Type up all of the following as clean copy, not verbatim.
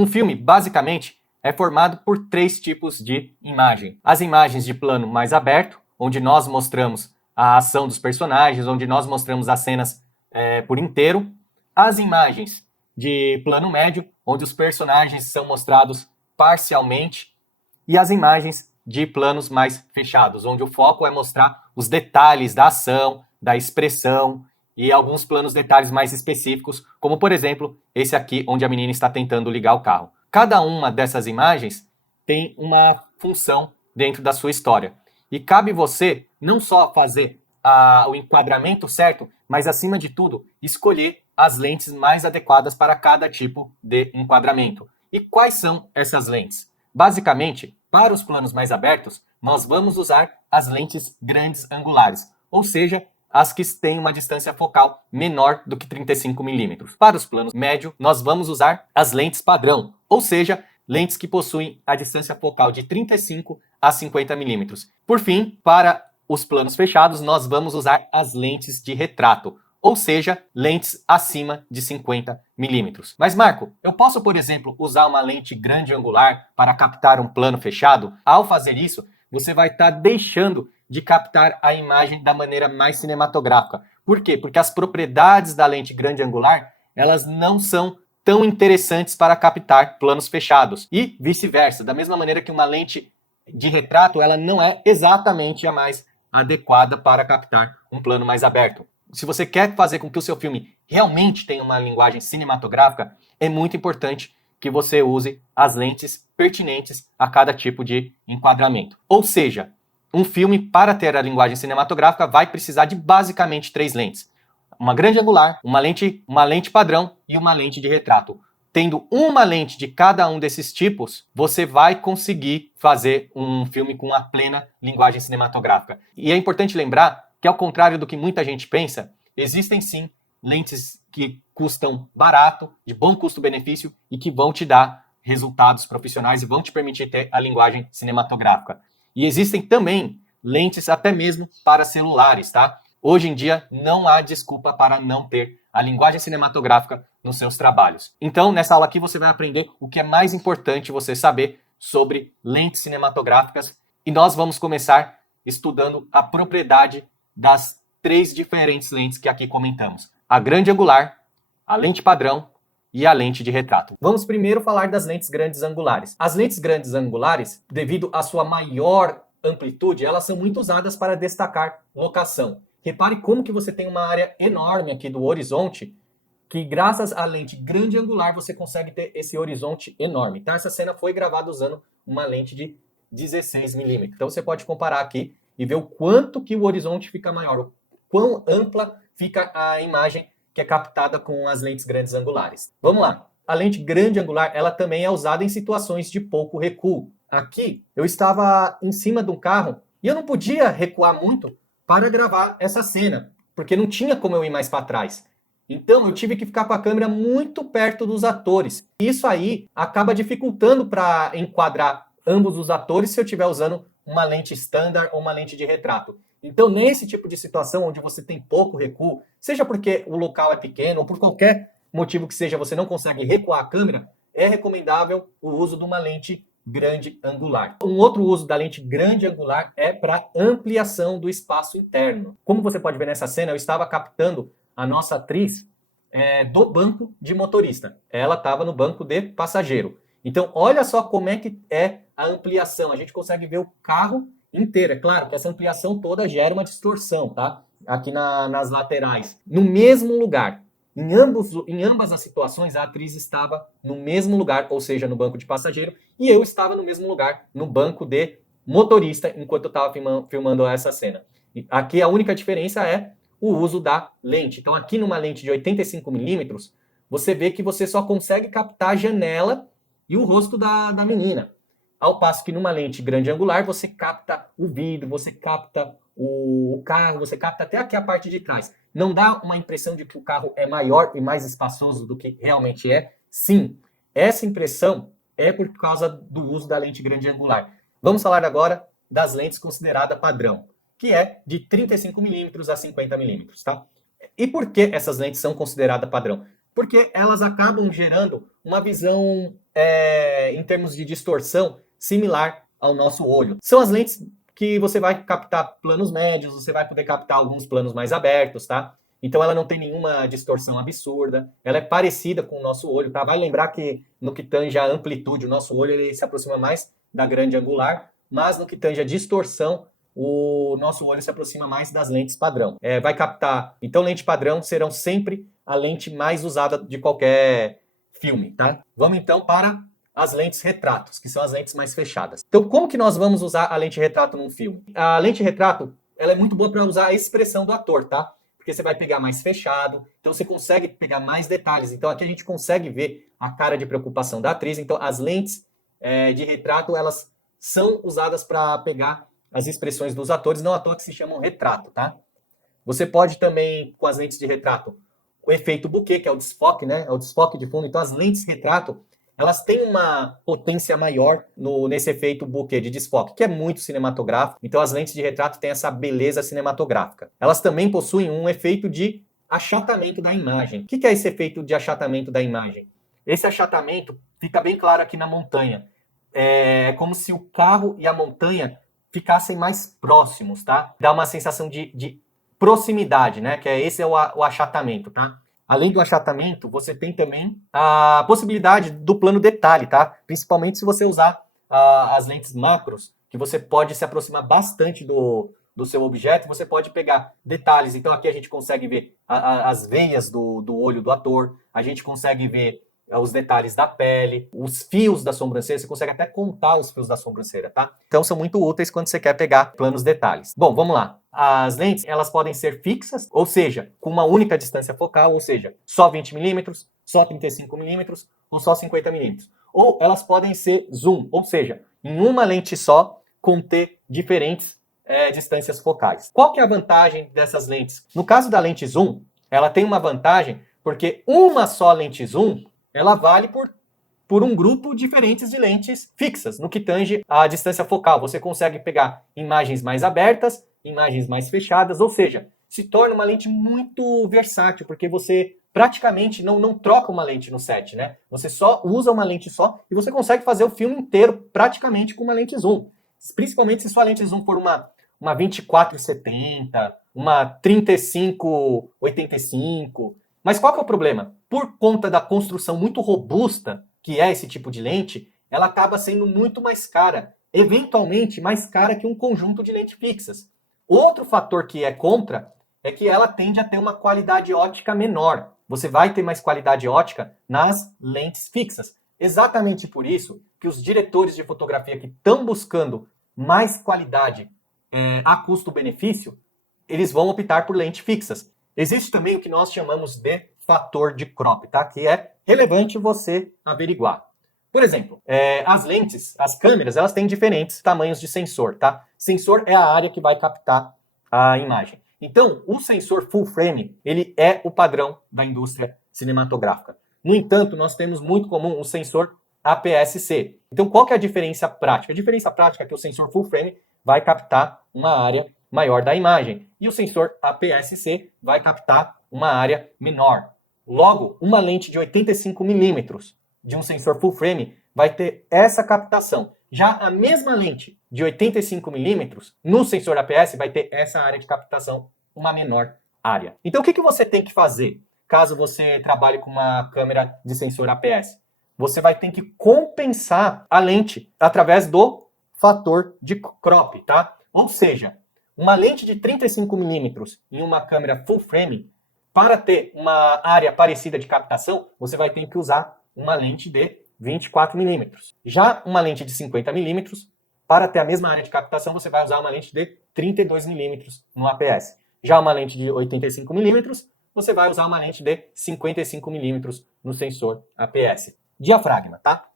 Um filme, basicamente, é formado por 3 tipos de imagem. As imagens de plano mais aberto, onde nós mostramos a ação dos personagens, onde nós mostramos as cenas por inteiro. As imagens de plano médio, onde os personagens são mostrados parcialmente. E as imagens de planos mais fechados, onde o foco é mostrar os detalhes da ação, da expressão e alguns planos detalhes mais específicos, como por exemplo, esse aqui onde a menina está tentando ligar o carro. Cada uma dessas imagens tem uma função dentro da sua história. E cabe você não só fazer o enquadramento certo, mas acima de tudo, escolher as lentes mais adequadas para cada tipo de enquadramento. E quais são essas lentes? Basicamente, para os planos mais abertos, nós vamos usar as lentes grandes angulares, ou seja, as que têm uma distância focal menor do que 35 milímetros. Para os planos médios, nós vamos usar as lentes padrão, ou seja, lentes que possuem a distância focal de 35 a 50 milímetros. Por fim, para os planos fechados, nós vamos usar as lentes de retrato, ou seja, lentes acima de 50 milímetros. Mas Marco, eu posso, por exemplo, usar uma lente grande angular para captar um plano fechado? Ao fazer isso, você vai estar deixando de captar a imagem da maneira mais cinematográfica. Por quê? Porque as propriedades da lente grande angular, elas não são tão interessantes para captar planos fechados. E vice-versa, da mesma maneira que uma lente de retrato, ela não é exatamente a mais adequada para captar um plano mais aberto. Se você quer fazer com que o seu filme realmente tenha uma linguagem cinematográfica, é muito importante que você use as lentes pertinentes a cada tipo de enquadramento. Ou seja, um filme, para ter a linguagem cinematográfica, vai precisar de basicamente 3 lentes. Uma grande angular, uma lente padrão e uma lente de retrato. Tendo uma lente de cada um desses tipos, você vai conseguir fazer um filme com a plena linguagem cinematográfica. E é importante lembrar que, ao contrário do que muita gente pensa, existem sim lentes que custam barato, de bom custo-benefício e que vão te dar resultados profissionais e vão te permitir ter a linguagem cinematográfica. E existem também lentes até mesmo para celulares, tá? Hoje em dia não há desculpa para não ter a linguagem cinematográfica nos seus trabalhos. Então, nessa aula aqui você vai aprender o que é mais importante você saber sobre lentes cinematográficas e nós vamos começar estudando a propriedade das 3 diferentes lentes que aqui comentamos. A grande angular, a lente padrão e a lente de retrato. Vamos primeiro falar das lentes grandes angulares. As lentes grandes angulares, devido à sua maior amplitude, elas são muito usadas para destacar locação. Repare como que você tem uma área enorme aqui do horizonte, que graças à lente grande angular você consegue ter esse horizonte enorme. Então essa cena foi gravada usando uma lente de 16 milímetros. Então você pode comparar aqui e ver o quanto que o horizonte fica maior, o quão ampla fica a imagem que é captada com as lentes grandes angulares. Vamos lá. A lente grande angular, ela também é usada em situações de pouco recuo. Aqui, eu estava em cima de um carro e eu não podia recuar muito para gravar essa cena, porque não tinha como eu ir mais para trás. Então, eu tive que ficar com a câmera muito perto dos atores. Isso aí acaba dificultando para enquadrar ambos os atores se eu estiver usando uma lente standard ou uma lente de retrato. Então, nesse tipo de situação onde você tem pouco recuo, seja porque o local é pequeno ou por qualquer motivo que seja, você não consegue recuar a câmera, é recomendável o uso de uma lente grande angular. Um outro uso da lente grande angular é para ampliação do espaço interno. Como você pode ver nessa cena, eu estava captando a nossa atriz do banco de motorista. Ela estava no banco de passageiro. Então, olha só como é que é a ampliação. A gente consegue ver o carro inteiro. É claro que essa ampliação toda gera uma distorção, tá? Aqui nas laterais. No mesmo lugar. Em ambas as situações, a atriz estava no mesmo lugar, ou seja, no banco de passageiro, e eu estava no mesmo lugar, no banco de motorista, enquanto eu estava filmando essa cena. E aqui a única diferença é o uso da lente. Então, aqui numa lente de 85 milímetros, você vê que você só consegue captar a janela e o rosto da menina. Ao passo que numa lente grande angular, você capta o vidro, você capta o carro, você capta até aqui a parte de trás. Não dá uma impressão de que o carro é maior e mais espaçoso do que realmente é? Sim, essa impressão é por causa do uso da lente grande angular. Vamos falar agora das lentes consideradas padrão, que é de 35 milímetros a 50 milímetros, tá? E por que essas lentes são consideradas padrão? Porque elas acabam gerando uma visão, em termos de distorção, similar ao nosso olho. São as lentes que você vai captar planos médios, você vai poder captar alguns planos mais abertos, tá? Então ela não tem nenhuma distorção absurda, ela é parecida com o nosso olho, tá? Vai lembrar que no que tange a amplitude, o nosso olho ele se aproxima mais da grande angular, mas no que tange a distorção, o nosso olho se aproxima mais das lentes padrão. Vai captar, então lente padrão serão sempre a lente mais usada de qualquer filme, tá? Vamos então para as lentes retratos, que são as lentes mais fechadas. Então, como que nós vamos usar a lente retrato num filme? A lente retrato, ela é muito boa para usar a expressão do ator, tá? Porque você vai pegar mais fechado, então você consegue pegar mais detalhes. Então, aqui a gente consegue ver a cara de preocupação da atriz. Então, as lentes de retrato, elas são usadas para pegar as expressões dos atores, não à toa que se chamam retrato, tá? Você pode também, com as lentes de retrato, o efeito bokeh, que é o desfoque, né? É o desfoque de fundo. Então, as lentes retrato, elas têm uma potência maior nesse efeito bokeh de desfoque, que é muito cinematográfico. Então, as lentes de retrato têm essa beleza cinematográfica. Elas também possuem um efeito de achatamento da imagem. O que é esse efeito de achatamento da imagem? Esse achatamento fica bem claro aqui na montanha. É como se o carro e a montanha ficassem mais próximos, tá? Dá uma sensação de proximidade, né? Que esse é o achatamento, tá? Além do achatamento, você tem também a possibilidade do plano detalhe, tá? Principalmente se você usar as lentes macros, que você pode se aproximar bastante do seu objeto, você pode pegar detalhes. Então aqui a gente consegue ver as veias do olho do ator, a gente consegue ver os detalhes da pele, os fios da sobrancelha, você consegue até contar os fios da sobrancelha, tá? Então são muito úteis quando você quer pegar planos detalhes. Bom, vamos lá. As lentes, elas podem ser fixas, ou seja, com uma única distância focal, ou seja, só 20 milímetros, só 35 milímetros ou só 50 milímetros. Ou elas podem ser zoom, ou seja, em uma lente só, conter diferentes distâncias focais. Qual que é a vantagem dessas lentes? No caso da lente zoom, ela tem uma vantagem porque uma só lente zoom ela vale por um grupo diferente de lentes fixas, no que tange a distância focal. Você consegue pegar imagens mais abertas, imagens mais fechadas, ou seja, se torna uma lente muito versátil, porque você praticamente não troca uma lente no set, né? Você só usa uma lente só e você consegue fazer o filme inteiro praticamente com uma lente zoom. Principalmente se sua lente zoom for uma 24-70, uma 35-85. Mas qual que é o problema? Por conta da construção muito robusta que é esse tipo de lente, ela acaba sendo muito mais cara, eventualmente mais cara que um conjunto de lentes fixas. Outro fator que é contra é que ela tende a ter uma qualidade óptica menor. Você vai ter mais qualidade óptica nas lentes fixas. Exatamente por isso que os diretores de fotografia que estão buscando mais qualidade a custo-benefício, eles vão optar por lentes fixas. Existe também o que nós chamamos de fator de crop, tá? Que é relevante você averiguar. Por exemplo, as lentes, as câmeras, elas têm diferentes tamanhos de sensor, tá? Sensor é a área que vai captar a imagem. Então, o sensor full frame, ele é o padrão da indústria cinematográfica. No entanto, nós temos muito comum o sensor APS-C. Então, qual que é a diferença prática? A diferença prática é que o sensor full frame vai captar uma área maior da imagem e o sensor APS-C vai captar uma área menor. Logo, uma lente de 85 milímetros de um sensor full frame vai ter essa captação. Já a mesma lente de 85 milímetros no sensor APS vai ter essa área de captação, uma menor área. Então, o que você tem que fazer caso você trabalhe com uma câmera de sensor APS? Você vai ter que compensar a lente através do fator de crop, tá? Ou seja, uma lente de 35 milímetros em uma câmera full frame, para ter uma área parecida de captação, você vai ter que usar uma lente de 24 milímetros. Já uma lente de 50 milímetros, para ter a mesma área de captação, você vai usar uma lente de 32 milímetros no APS. Já uma lente de 85 milímetros, você vai usar uma lente de 55 milímetros no sensor APS. Diafragma, tá?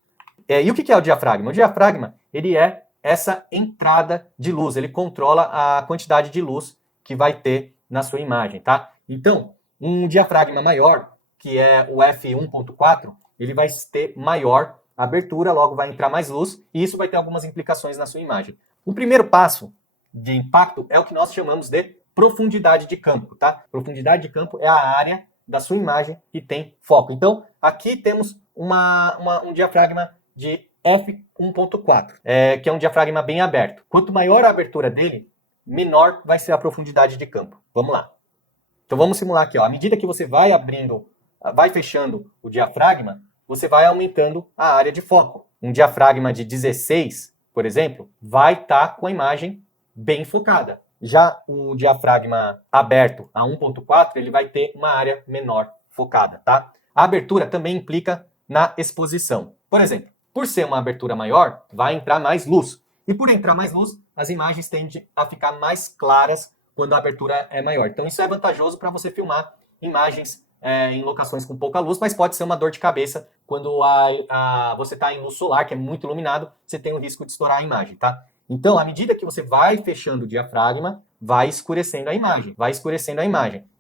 E o que é o diafragma? O diafragma, ele é essa entrada de luz, ele controla a quantidade de luz que vai ter na sua imagem, tá? Então, um diafragma maior, que é o f1.4, ele vai ter maior abertura, logo vai entrar mais luz, e isso vai ter algumas implicações na sua imagem. O primeiro passo de impacto é o que nós chamamos de profundidade de campo, tá? Profundidade de campo é a área da sua imagem que tem foco. Então, aqui temos um diafragma de f1.4, que é um diafragma bem aberto. Quanto maior a abertura dele, menor vai ser a profundidade de campo. Vamos lá. Então vamos simular aqui, ó. À medida que você vai fechando o diafragma, você vai aumentando a área de foco. Um diafragma de 16, por exemplo, vai estar com a imagem bem focada. Já o diafragma aberto a 1.4, ele vai ter uma área menor focada, tá? A abertura também implica na exposição. Por exemplo, por ser uma abertura maior, vai entrar mais luz. E por entrar mais luz, as imagens tendem a ficar mais claras quando a abertura é maior. Então isso é vantajoso para você filmar imagens em locações com pouca luz, mas pode ser uma dor de cabeça quando você está em luz solar, que é muito iluminado, você tem o risco de estourar a imagem, tá? Então, à medida que você vai fechando o diafragma, vai escurecendo a imagem,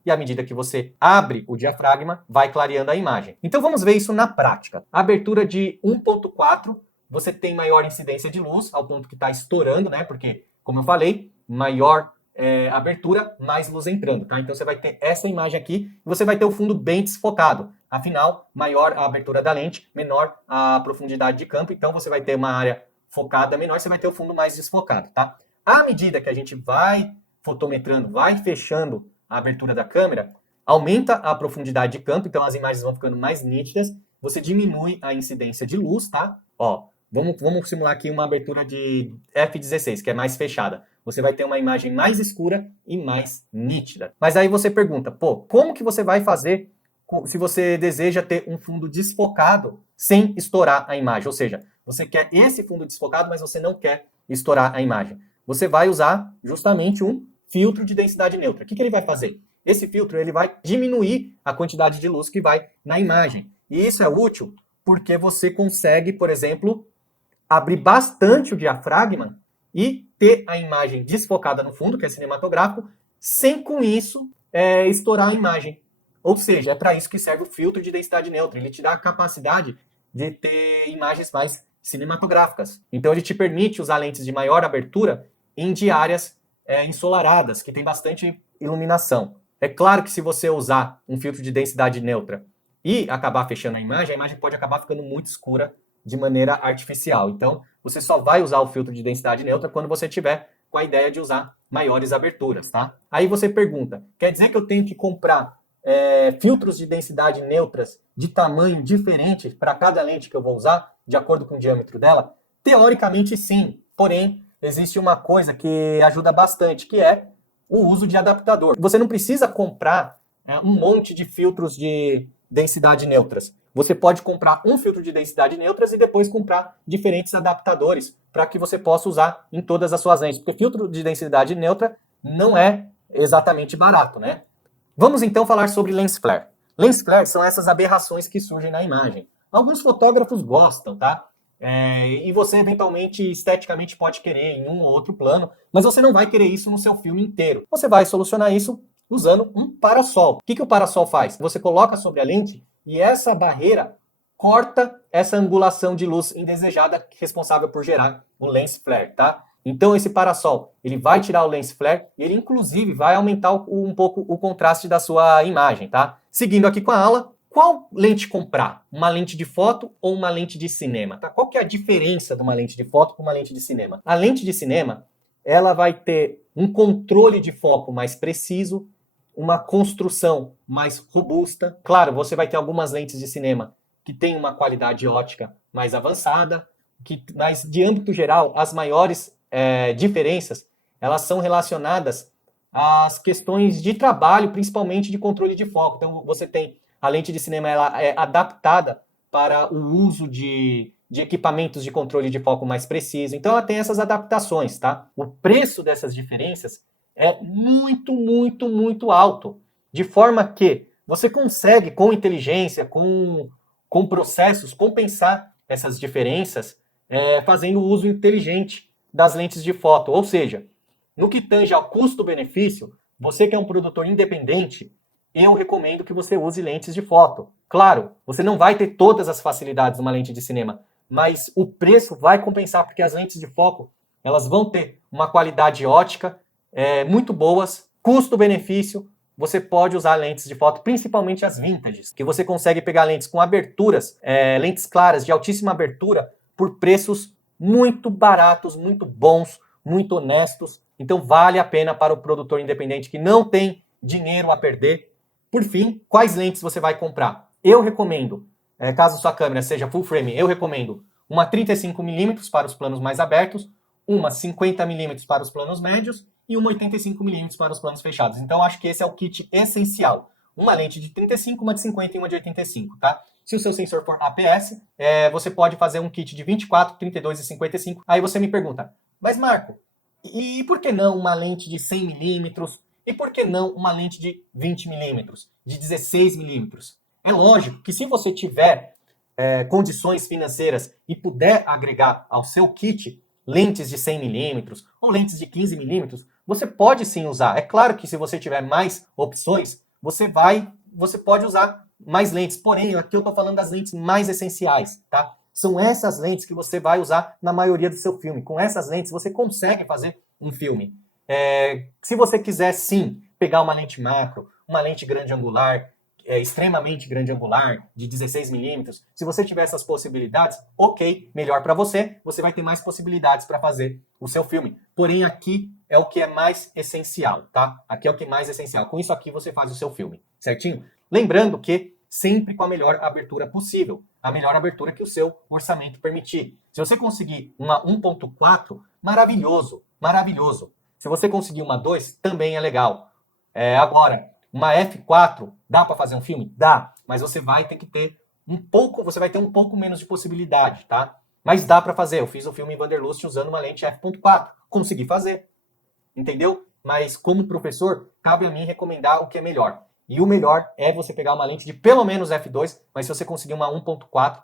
E à medida que você abre o diafragma, vai clareando a imagem. Então vamos ver isso na prática. A abertura de 1.4, você tem maior incidência de luz, ao ponto que está estourando, né? Porque, como eu falei, maior abertura, mais luz entrando, tá? Então você vai ter essa imagem aqui, e você vai ter o fundo bem desfocado. Afinal, maior a abertura da lente, menor a profundidade de campo, então você vai ter uma área focada menor, você vai ter o fundo mais desfocado, tá? À medida que a gente vai fotometrando, vai fechando a abertura da câmera, aumenta a profundidade de campo, então as imagens vão ficando mais nítidas, você diminui a incidência de luz, tá? Ó, vamos simular aqui uma abertura de f16, que é mais fechada. Você vai ter uma imagem mais escura e mais nítida. Mas aí você pergunta, pô, como que você vai fazer se você deseja ter um fundo desfocado sem estourar a imagem? Ou seja, você quer esse fundo desfocado, mas você não quer estourar a imagem. Você vai usar justamente um filtro de densidade neutra. O que ele vai fazer? Esse filtro ele vai diminuir a quantidade de luz que vai na imagem. E isso é útil porque você consegue, por exemplo, abrir bastante o diafragma e ter a imagem desfocada no fundo, que é cinematográfico, sem com isso estourar a imagem. Ou seja, é para isso que serve o filtro de densidade neutra. Ele te dá a capacidade de ter imagens mais cinematográficas. Então ele te permite usar lentes de maior abertura em diárias ensolaradas, que tem bastante iluminação. É claro que se você usar um filtro de densidade neutra e acabar fechando a imagem pode acabar ficando muito escura de maneira artificial. Então, você só vai usar o filtro de densidade neutra quando você tiver com a ideia de usar maiores aberturas, tá? Aí você pergunta, quer dizer que eu tenho que comprar filtros de densidade neutras de tamanho diferente para cada lente que eu vou usar, de acordo com o diâmetro dela? Teoricamente, sim. Porém, existe uma coisa que ajuda bastante, que é o uso de adaptador. Você não precisa comprar um monte de filtros de densidade neutras. Você pode comprar um filtro de densidade neutras e depois comprar diferentes adaptadores para que você possa usar em todas as suas lentes. Porque filtro de densidade neutra não é exatamente barato, né? Vamos então falar sobre lens flare. Lens flare são essas aberrações que surgem na imagem. Alguns fotógrafos gostam, tá? E você eventualmente, esteticamente, pode querer em um ou outro plano, mas você não vai querer isso no seu filme inteiro. Você vai solucionar isso usando um parasol. O que o parasol faz? Você coloca sobre a lente e essa barreira corta essa angulação de luz indesejada responsável por gerar o lens flare, tá? Então esse parasol, ele vai tirar o lens flare e ele inclusive vai aumentar um pouco o contraste da sua imagem, tá? Seguindo aqui com a aula, qual lente comprar? Uma lente de foto ou uma lente de cinema? Tá? Qual que é a diferença de uma lente de foto com uma lente de cinema? A lente de cinema, ela vai ter um controle de foco mais preciso, uma construção mais robusta. Claro, você vai ter algumas lentes de cinema que têm uma qualidade ótica mais avançada, mas de âmbito geral, as maiores diferenças, elas são relacionadas às questões de trabalho, principalmente de controle de foco. Então, você tem a lente de cinema, ela é adaptada para o uso de equipamentos de controle de foco mais preciso. Então, ela tem essas adaptações, tá? O preço dessas diferenças é muito, muito, muito alto, de forma que você consegue, com inteligência, com processos, compensar essas diferenças fazendo o uso inteligente das lentes de foto. Ou seja, no que tange ao custo-benefício, você que é um produtor independente, eu recomendo que você use lentes de foto. Claro, você não vai ter todas as facilidades de uma lente de cinema, mas o preço vai compensar, porque as lentes de foco elas vão ter uma qualidade ótica muito boas, custo-benefício você pode usar lentes de foto, principalmente as vintages, que você consegue pegar lentes com aberturas, lentes claras de altíssima abertura, por preços muito baratos, muito bons, muito honestos. Então vale a pena para o produtor independente que não tem dinheiro a perder. Por fim, quais lentes você vai comprar? Eu recomendo, caso sua câmera seja full frame, eu recomendo uma 35mm para os planos mais abertos, uma 50mm para os planos médios e uma 85mm para os planos fechados. Então, acho que esse é o kit essencial. Uma lente de 35, uma de 50 e uma de 85, tá? Se o seu sensor for APS, você pode fazer um kit de 24, 32 e 55. Aí você me pergunta, mas Marco, e por que não uma lente de 100mm? E por que não uma lente de 20mm? De 16mm? É lógico que se você tiver condições financeiras e puder agregar ao seu kit lentes de 100mm ou lentes de 15mm, você pode sim usar. É claro que se você tiver mais opções, você pode usar mais lentes. Porém, aqui eu estou falando das lentes mais essenciais, tá? São essas lentes que você vai usar na maioria do seu filme. Com essas lentes você consegue fazer um filme. Se você quiser sim pegar uma lente macro, uma lente grande angular, extremamente grande angular, de 16mm, se você tiver essas possibilidades, ok, melhor para você, você vai ter mais possibilidades para fazer o seu filme. Porém, aqui é o que é mais essencial, tá? Aqui é o que é mais essencial. Com isso aqui você faz o seu filme, certinho? Lembrando que sempre com a melhor abertura possível, a melhor abertura que o seu orçamento permitir. Se você conseguir uma 1.4, maravilhoso, maravilhoso. Se você conseguir uma 2, também é legal. Agora, uma F4, dá para fazer um filme? Dá, mas você vai ter que ter você vai ter um pouco menos de possibilidade, tá? Mas dá para fazer. Eu fiz o filme em Wanderlust usando uma lente f.4. Consegui fazer, entendeu? Mas como professor, cabe a mim recomendar o que é melhor. E o melhor é você pegar uma lente de pelo menos f2, mas se você conseguir uma 1.4,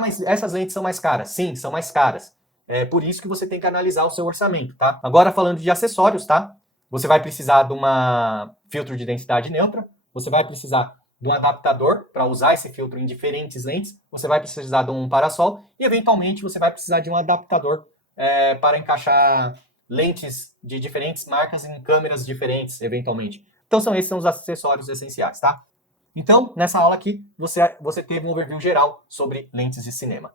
mas essas lentes são mais caras. Sim, são mais caras. É por isso que você tem que analisar o seu orçamento, tá? Agora falando de acessórios, tá? Você vai precisar de uma filtro de densidade neutra, você vai precisar de um adaptador para usar esse filtro em diferentes lentes, você vai precisar de um parasol e, eventualmente, você vai precisar de um adaptador para encaixar lentes de diferentes marcas em câmeras diferentes, eventualmente. Então, esses são os acessórios essenciais, tá? Então, nessa aula aqui, você teve um overview geral sobre lentes de cinema.